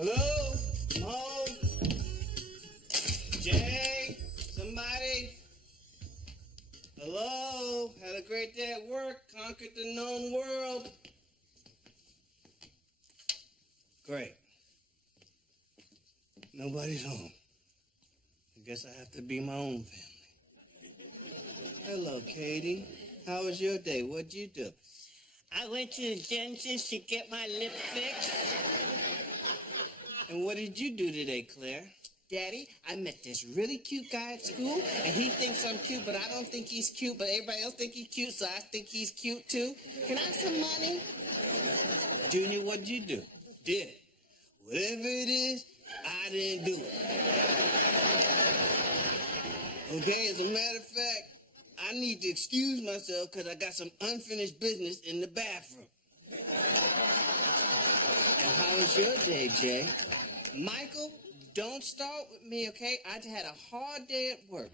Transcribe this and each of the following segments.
Hello? Mom? Jay? Somebody? Hello? Had a great day at work. Conquered the known world. Great. Nobody's home. I guess I have to be my own family. Hello, Katie. How was your day? What'd you do? I went to the dentist to get my lip fixed. And what did you do today, Claire? Daddy, I met this really cute guy at school, and he thinks I'm cute, but I don't think he's cute, but everybody else think he's cute, so I think he's cute too. Can I have some money? Junior, what'd you do? Did it. Whatever it is, I didn't do it. Okay, as a matter of fact, I need to excuse myself because I got some unfinished business in the bathroom. And how was your day, Jay? Michael, don't start with me, okay? I had a hard day at work.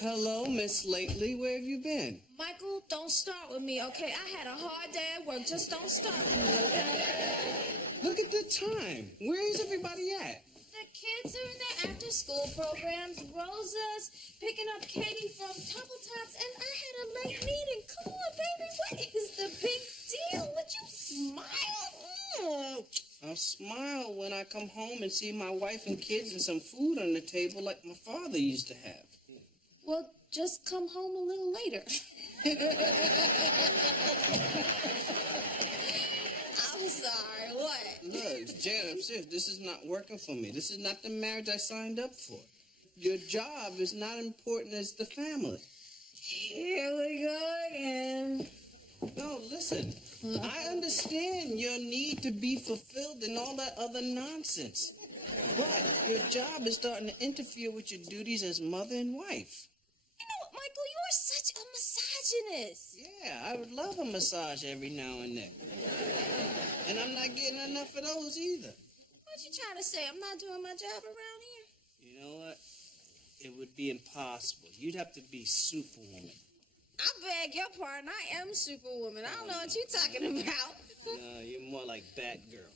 Hello, Miss Lately. Where have you been? Michael, don't start with me, okay? I had a hard day at work. Just don't start with me, okay? Look at the time. Where is everybody at? The kids are in their after-school programs. Rosa's picking up Katie from Tumble Tots, and I had a late meeting. Come on, baby. What is the big deal? Would you smile? I'll smile when I come home and see my wife and kids and some food on the table like my father used to have. Well, just come home a little later. I'm sorry, what? Look, Jan, I'm serious. This is not working for me. This is not the marriage I signed up for. Your job is not important as the family. Here we go again. No, listen. I understand your need to be fulfilled and all that other nonsense. But your job is starting to interfere with your duties as mother and wife. You know what, Michael? You are such a misogynist. Yeah, I would love a massage every now and then. And I'm not getting enough of those either. What you trying to say? I'm not doing my job around here? You know what? It would be impossible. You'd have to be Superwoman. I beg your pardon. I am Superwoman. I don't know what you're talking about. No, you're more like Batgirl.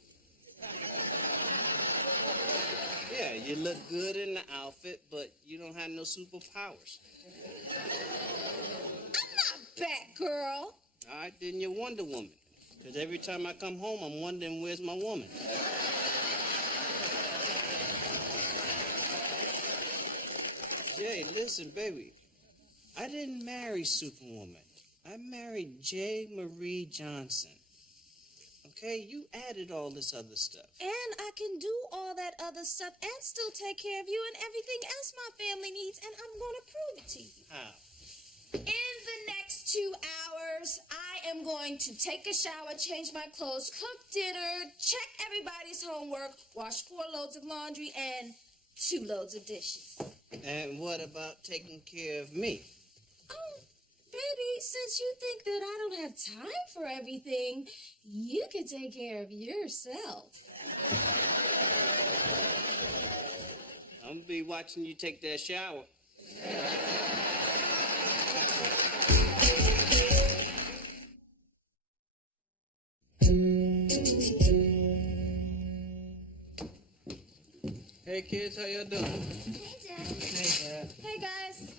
Yeah, you look good in the outfit, but you don't have no superpowers. I'm not Batgirl. All right, then you're Wonder Woman. Because every time I come home, I'm wondering where's my woman. Jay, listen, baby. I didn't marry Superwoman. I married J. Marie Johnson. Okay, you added all this other stuff. And I can do all that other stuff and still take care of you and everything else my family needs, and I'm going to prove it to you. How? In the next 2 hours, I am going to take a shower, change my clothes, cook dinner, check everybody's homework, wash 4 loads of laundry, and 2 loads of dishes. And what about taking care of me? Oh, baby, since you think that I don't have time for everything, you can take care of yourself. I'm gonna be watching you take that shower. Hey kids, how y'all doing? Hey, Dad. Hey, Dad. Hey, guys.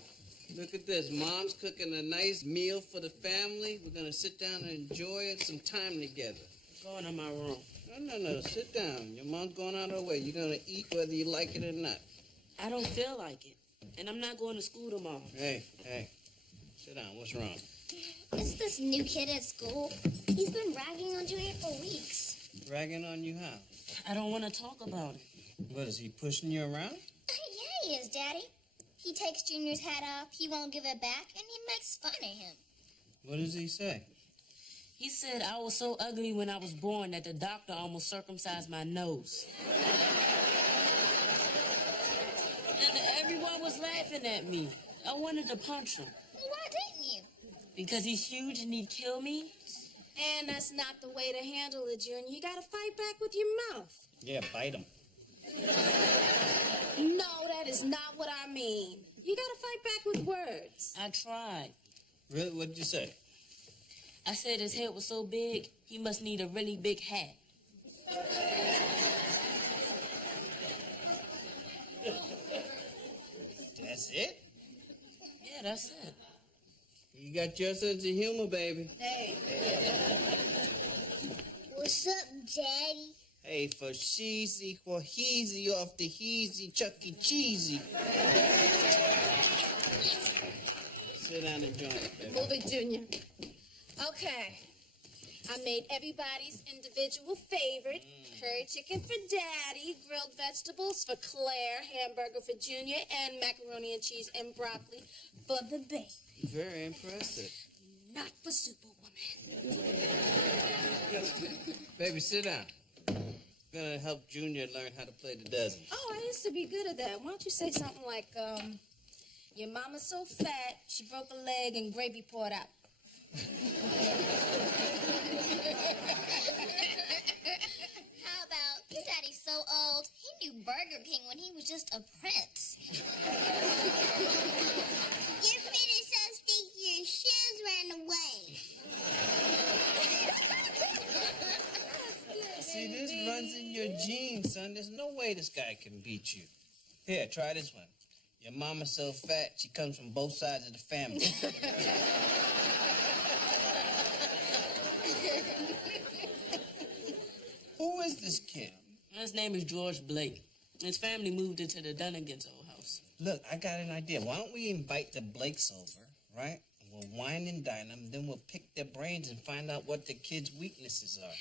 Look at this. Mom's cooking a nice meal for the family. We're gonna sit down and enjoy it, some time together. Going to my room. No. Sit down. Your mom's going out of her way. You're gonna eat whether you like it or not. I don't feel like it, and I'm not going to school tomorrow. Hey. Sit down. What's wrong? Who's this new kid at school? He's been ragging on Junior for weeks. Ragging on you how? I don't want to talk about it. What, is he pushing you around? Yeah, he is, Daddy. He takes Junior's hat off, he won't give it back, and he makes fun of him. What does he say? He said I was so ugly when I was born that the doctor almost circumcised my nose. And everyone was laughing at me. I wanted to punch him. Well, why didn't you? Because he's huge and he'd kill me. And that's not the way to handle it, Junior. You gotta fight back with your mouth. Yeah, bite him. No, that is not what I mean. You gotta fight back with words. I tried. Really? What did you say? I said his head was so big, he must need a really big hat. That's it? Yeah, that's it. You got your sense of humor, baby. Hey. What's up, Daddy? Hey, for sheezy, for heezy, off the heezy, Chuck E. Cheesy. Sit down and join us, baby. Move it, Junior. Okay. I made everybody's individual favorite. Curry chicken for Daddy, grilled vegetables for Claire, hamburger for Junior, and macaroni and cheese and broccoli for the baby. Very impressive. Not for Superwoman. Baby, sit down. Gonna help Junior learn how to play the dozen. Oh, I used to be good at that. Why don't you say something like, your mama's so fat, she broke a leg and gravy poured out. How about your daddy's so old, he knew Burger King when he was just a prince. Your feet are so stinky, your shoes ran away. See, this runs in your genes, son. There's no way this guy can beat you. Here, try this one. Your mama's so fat, she comes from both sides of the family. Who is this kid? His name is George Blake. His family moved into the Dunnigan's old house. Look, I got an idea. Why don't we invite the Blakes over, right? We'll wine and dine them, then we'll pick their brains and find out what the kids' weaknesses are.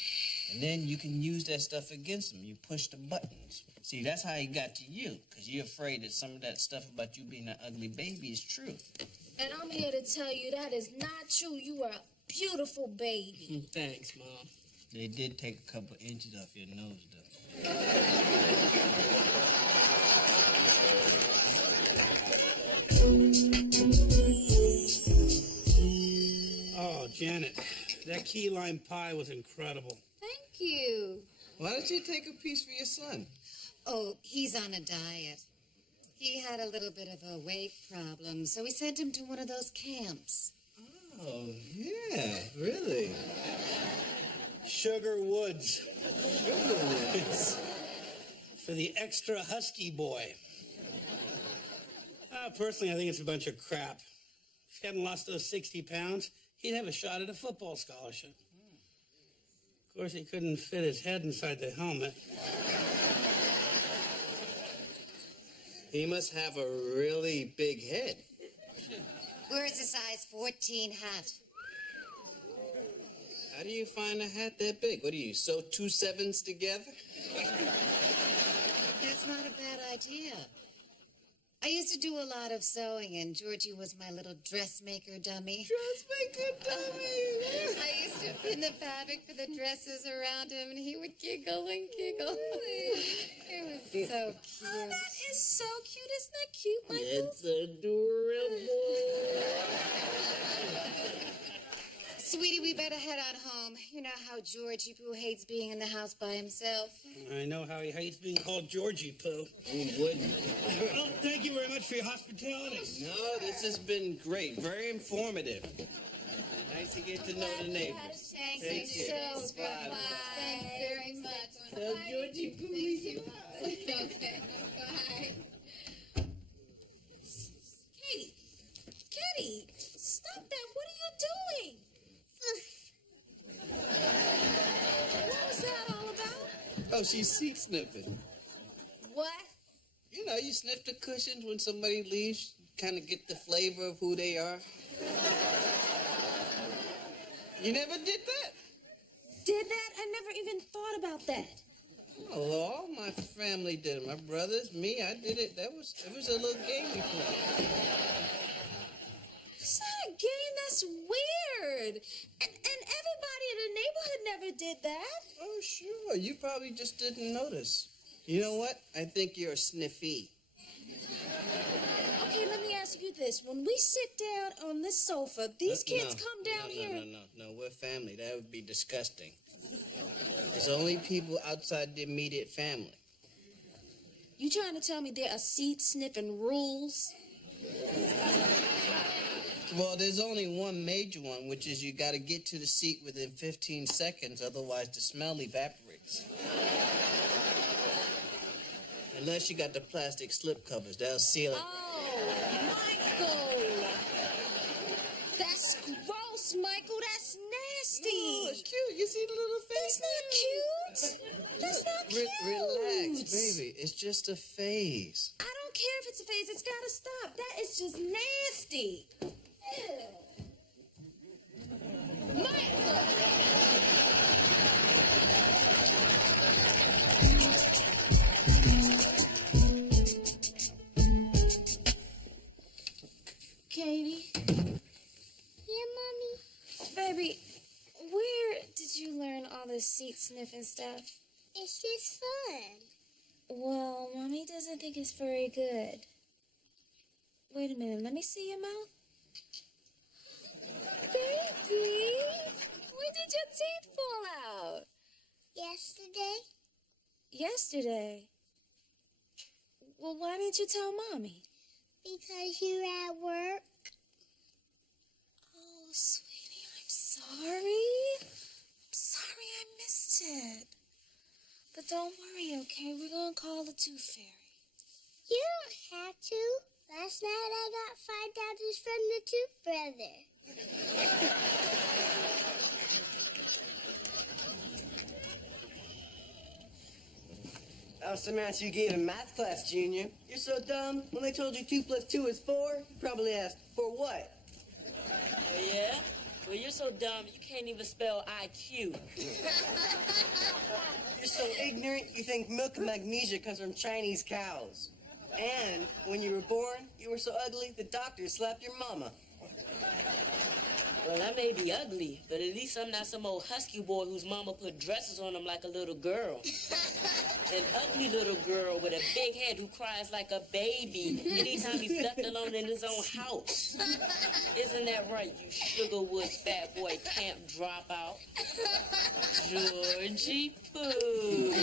And then you can use that stuff against them. You push the buttons. See, that's how he got to you, because you're afraid that some of that stuff about you being an ugly baby is true. And I'm here to tell you that is not true. You are a beautiful baby. Thanks, Mom. They did take a couple inches off your nose, though. Oh, Janet, that key lime pie was incredible. Thank you. Why don't you take a piece for your son? Oh, he's on a diet. He had a little bit of a weight problem, so we sent him to one of those camps. Oh, yeah, really? Sugar Woods. It's for the extra husky boy. Personally, I think it's a bunch of crap. If he hadn't lost those 60 pounds, he'd have a shot at a football scholarship. Of course, he couldn't fit his head inside the helmet. He must have a really big head. Where's a size 14 hat? How do you find a hat that big? What do you sew 2 7s together? That's not a bad idea. I used to do a lot of sewing, and Georgie was my little dressmaker dummy. Dressmaker dummy. I used to pin the fabric for the dresses around him, and he would giggle and giggle. It was so cute. Oh, that is so cute. Isn't that cute, Michael? It's adorable. Sweetie, we better head on home. You know how Georgie Pooh hates being in the house by himself. I know how he hates being called Georgie Pooh. Who wouldn't? Well, thank you very much for your hospitality. No, this has been great. Very informative. Nice to get to know the neighbors. Take care. Bye. Thanks very much. Tell Georgie Pooh we say bye. Okay, bye. Katie, stop that. What are you doing? What was that all about? Oh, she's seat sniffing. What? You know, you sniff the cushions when somebody leaves, kind of get the flavor of who they are. You never did that? Did that? I never even thought about that. Oh, all my family did it. My brothers, me, I did it. It was a little game we played. It's not a game. That's weird. And everybody in the neighborhood never did that. Oh, sure. You probably just didn't notice. You know what? I think you're a sniffy. Okay, let me ask you this. When we sit down on this sofa, these kids No, come down here. No, we're family. That would be disgusting. There's only people outside the immediate family. You trying to tell me there are seat sniffing rules? Well, there's only one major one, which is you got to get to the seat within 15 seconds, otherwise the smell evaporates. Unless you got the plastic slip covers, they'll seal it. Oh, Michael! That's gross, Michael. That's nasty. Oh, it's cute. You see the little face? That's not cute. That's not cute. Relax, baby. It's just a phase. I don't care if it's a phase. It's gotta stop. That is just nasty. Katie? Yeah, Mommy? Baby, where did you learn all this seat sniffing stuff? It's just fun. Well, Mommy doesn't think it's very good. Wait a minute, let me see your mouth. Baby, when did your teeth fall out? Yesterday? Yesterday. Well, why didn't you tell Mommy? Because you were at work. Oh, sweetie, I'm sorry. I'm sorry I missed it. But don't worry, okay? We're gonna call the tooth fairy. You don't have to. Last night I got $5 from the tooth brother. That was some answer you gave in math class, Junior. You're so dumb. When they told you 2 plus 2 is 4, you probably asked, for what? Yeah? Well, you're so dumb, you can't even spell IQ. You're so ignorant, you think milk and magnesia comes from Chinese cows. And when you were born, you were so ugly, the doctor slapped your mama. Well, I may be ugly, but at least I'm not some old husky boy whose mama put dresses on him like a little girl. An ugly little girl with a big head who cries like a baby anytime he's left alone in his own house. Isn't that right, you Sugarwoods fat boy camp dropout? Georgie Pooh.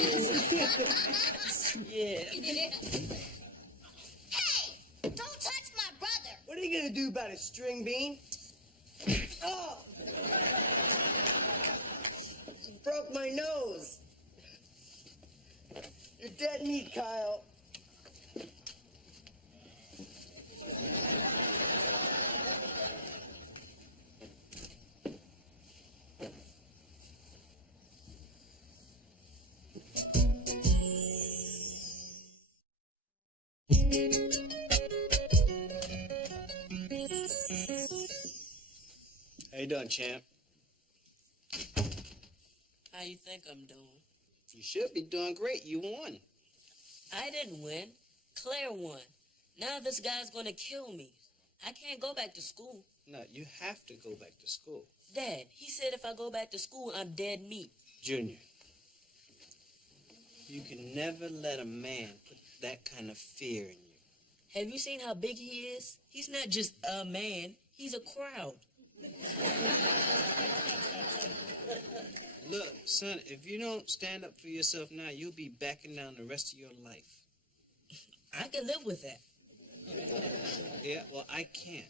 Yeah. Hey! Don't touch my brother! What are you gonna do about it, string bean? Oh! You broke my nose. You're dead meat, Kyle. How you doing, champ? How you think I'm doing? You should be doing great. You won. I didn't win. Claire won. Now this guy's gonna kill me. I can't go back to school. No, you have to go back to school. Dad, he said if I go back to school, I'm dead meat. Junior, you can never let a man put that kind of fear in you. Have you seen how big he is? He's not just a man. He's a crowd. Look, son, if you don't stand up for yourself now, you'll be backing down the rest of your life. I can live with that. Yeah, well, I can't.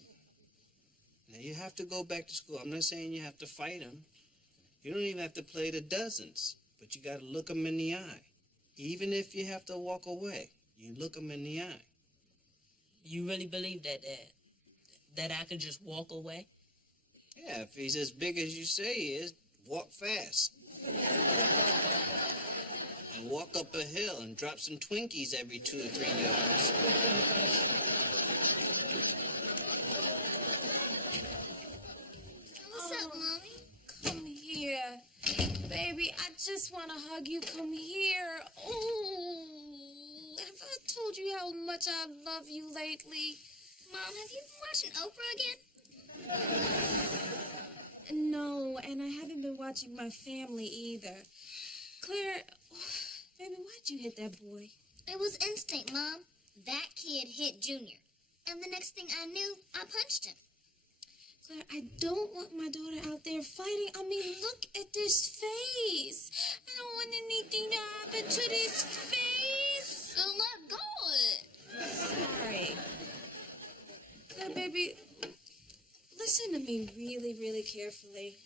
Now, you have to go back to school. I'm not saying you have to fight him. You don't even have to play the dozens, but you got to look him in the eye. Even if you have to walk away, you look him in the eye. You really believe that, Dad? That I can just walk away? Yeah, if he's as big as you say he is, walk fast. And walk up a hill and drop some Twinkies every 2 or 3 yards. What's up, Mommy? Come here. Baby, I just want to hug you. Come here. Oh, have I told you how much I love you lately? Mom, have you been watching Oprah again? No, and I haven't been watching my family either. Claire, baby, why'd you hit that boy? It was instinct, Mom. That kid hit Junior. And the next thing I knew, I punched him. Claire, I don't want my daughter out there fighting. I mean, look at this face. I don't want anything to happen to this face. So let go of it. Sorry. Claire, baby, listen to me really, really carefully.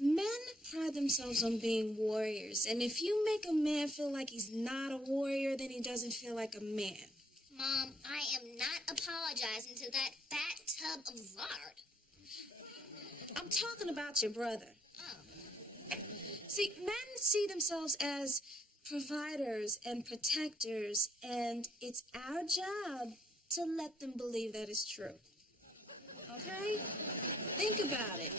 Men pride themselves on being warriors, and if you make a man feel like he's not a warrior, then he doesn't feel like a man. Mom, I am not apologizing to that fat tub of lard. I'm talking about your brother. Oh. See, men see themselves as providers and protectors, and it's our job to let them believe that is true. Okay? Think about it.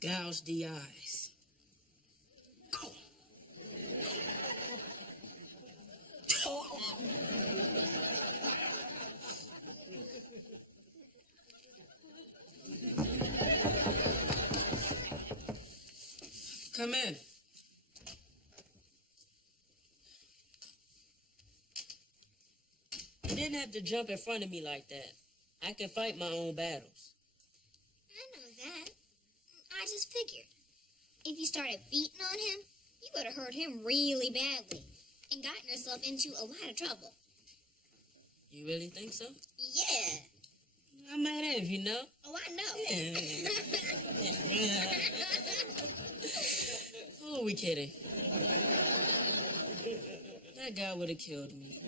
Gouge the eyes. Come in. You didn't have to jump in front of me like that. I can fight my own battles. I know that. I just figured. If you started beating on him, you would have hurt him really badly and gotten yourself into a lot of trouble. You really think so? Yeah. I'm mad at you know. Oh, I know. Who are we kidding? That guy would have killed me.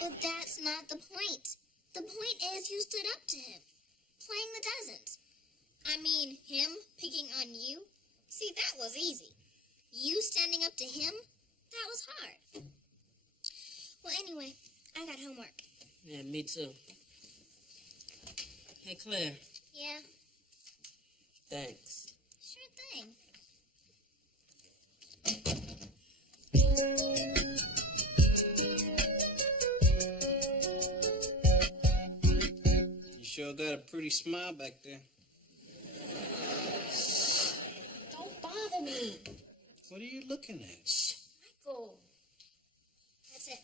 But that's not the point. The point is you stood up to him. Playing the doesn't. I mean, him picking on you. See, that was easy. You standing up to him, that was hard. Well, anyway, I got homework. Yeah, me too. Hey, Claire. Yeah, Thanks. sure thing. You sure got a pretty smile back there. Don't bother me. What are you looking at? Michael. That's it.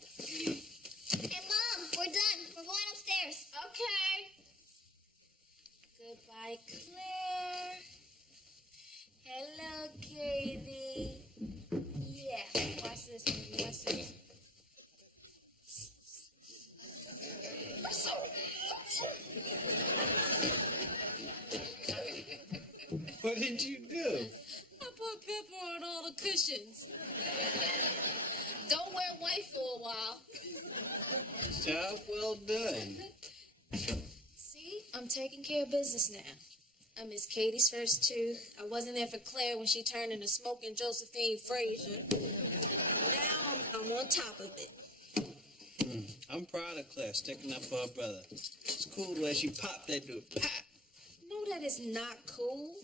Hey, Mom, we're done. We're going upstairs. Okay. Goodbye, Claire. Hello, Katie. Yeah, watch this movie. Watch this. What did you do? I put pepper on all the cushions. Don't wear white for a while. Job well done. See, I'm taking care of business now. I missed Katie's first tooth. I wasn't there for Claire when she turned into smoking Josephine Frazier. Now I'm on top of it. I'm proud of Claire sticking up for her brother. It's cool the way she popped that dude. Pop! No, that is not cool.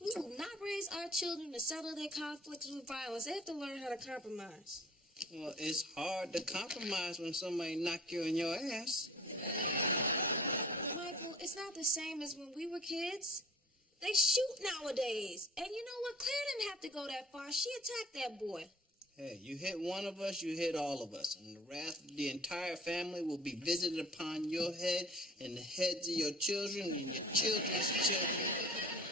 We will not raise our children to settle their conflicts with violence. They have to learn how to compromise. Well, it's hard to compromise when somebody knock you in your ass. Michael, it's not the same as when we were kids. They shoot nowadays. And you know what? Claire didn't have to go that far. She attacked that boy. Hey, you hit one of us, you hit all of us. And the wrath of the entire family will be visited upon your head and the heads of your children and your children's children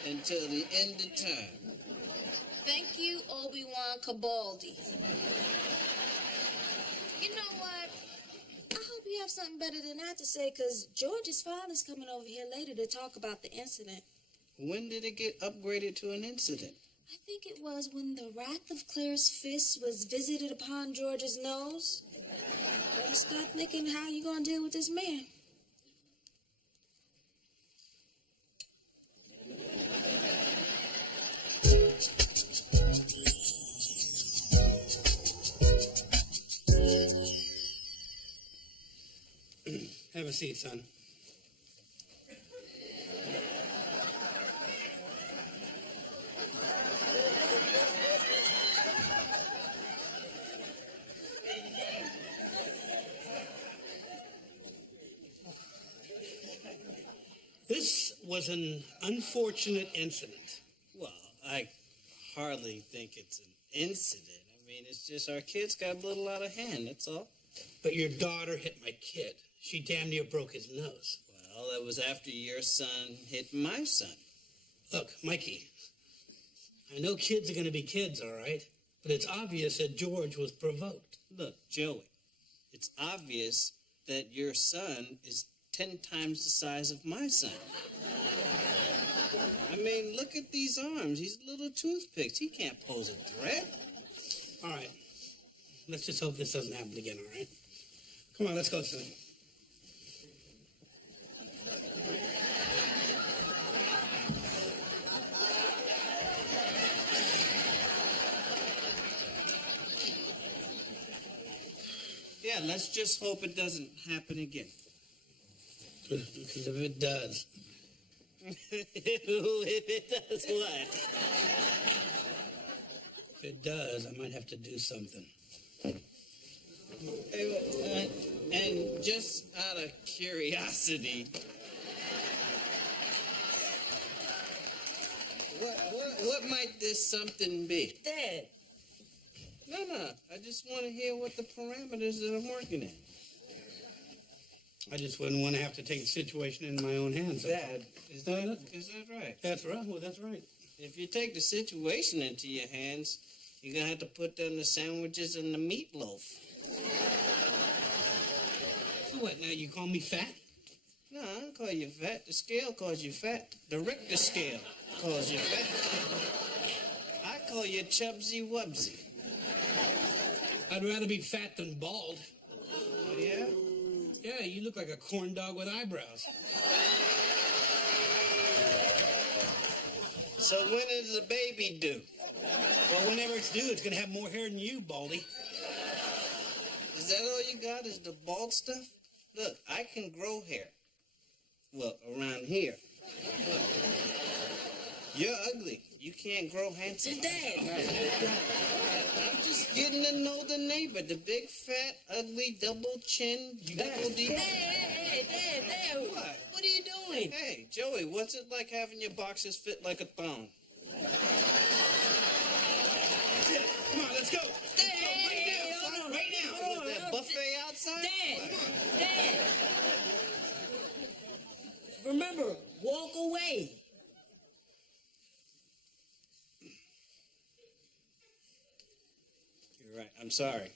until the end of time. Thank you, Obi-Wan Kabaldi. You know what? I hope you have something better than that to say, because George's father's coming over here later to talk about the incident. When did it get upgraded to an incident? I think it was when the wrath of Claire's fist was visited upon George's nose. Better start thinking how you gonna deal with this man. Have a seat, son. This was an unfortunate incident. Well, I hardly think it's an incident. I mean, it's just our kids got a little out of hand, that's all. But your daughter hit my kid. She damn near broke his nose. Well, that was after your son hit my son. Look, Mikey, I know kids are going to be kids, all right? But it's obvious that George was provoked. Look, Joey, It's obvious that your son is 10 times the size of my son. I mean, look at these arms. He's little toothpicks. He can't pose a threat. All right. Let's just hope this doesn't happen again, all right? Come on, let's go, son. Yeah, let's just hope it doesn't happen again. Because if it does... If it does what? If it does, I might have to do something. Hey, and just out of curiosity, what might this something be? Dad, No, I just want to hear what the parameters that I'm working in. I just wouldn't want to have to take the situation in my own hands. Dad, is that right? That's right. Well, that's right. If you take the situation into your hands, you're going to have to put down the sandwiches and the meatloaf. So what, now you call me fat? No, I don't call you fat. The scale calls you fat. The Richter scale calls you fat. I call you chubsy wubsy. I'd rather be fat than bald. Oh, yeah? Yeah, you look like a corn dog with eyebrows. So when is the baby due? Well, whenever it's due, it's going to have more hair than you, Baldy. Is that all you got is the bald stuff? Look, I can grow hair. Well, around here. Look. You're ugly. You can't grow handsome. Dad. I'm just getting to know the neighbor. The big, fat, ugly, double chin, double D. Hey, Dad. What are you doing? Hey, Joey, what's it like having your boxes fit like a thong? Come on, let's go. Hey, hold on. Right now. Was that buffet outside? Dad. Remember, walk away. You're right. I'm sorry.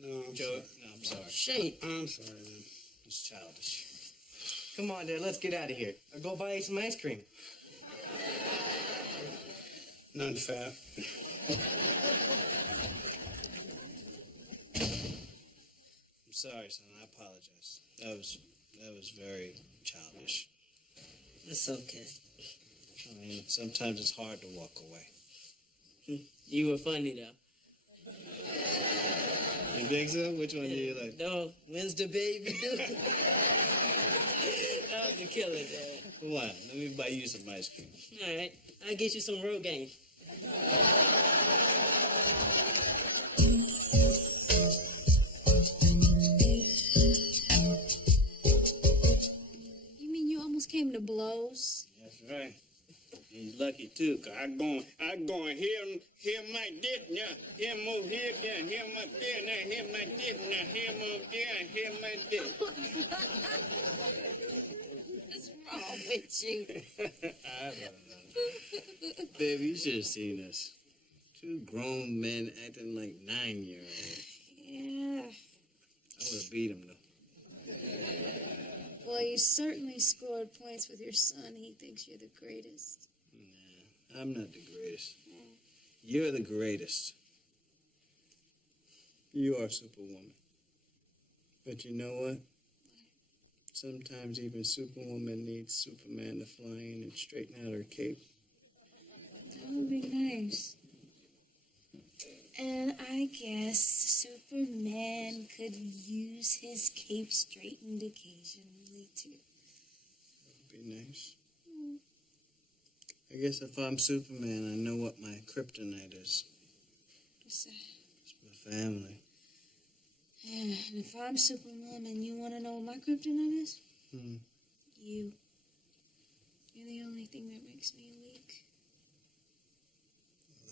No, I'm Joey. sorry. No, I'm sorry. Shane. I'm sorry, man. It's childish. Come on, Dad, let's get out of here. Or go buy you some ice cream. None fat. I'm sorry, son. I apologize. That was very childish. It's okay. I mean, sometimes it's hard to walk away. You were funny, though. You think so? Which one do you like? No, when's the baby due? That was the killer, Dad. Come on, let me buy you some ice cream. All right, I'll get you some Rogaine. You mean you almost came to blows? That's right. He's lucky too, 'cause I going him like this, yeah, him over here, yeah, him up there, now him like this, now him over there, him like this. What's wrong with you? I don't know. Baby, you should have seen us. Two grown men acting like 9-year-olds. Yeah. I would have beat him though. Well, you certainly scored points with your son. He thinks you're the greatest. Nah, I'm not the greatest. You're the greatest. You are Superwoman. But you know what? Sometimes even Superwoman needs Superman to fly in and straighten out her cape. That would be nice. And I guess Superman could use his cape straightened occasionally, too. That would be nice. I guess if I'm Superman, I know what my kryptonite is. What's that? It's my family. Yeah, and if I'm Superwoman, you want to know what my kryptonite is? You. You're the only thing that makes me weak.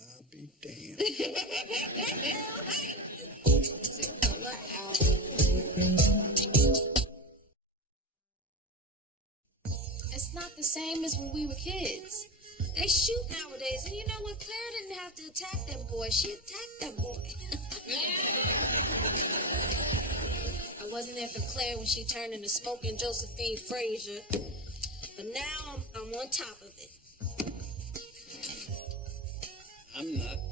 I'll be damned. It's not the same as when we were kids. They shoot nowadays, and you know what? Claire didn't have to attack that boy. She attacked that boy. I wasn't there for Claire when she turned into smoking Josephine Frazier. But now I'm on top of it. I'm not.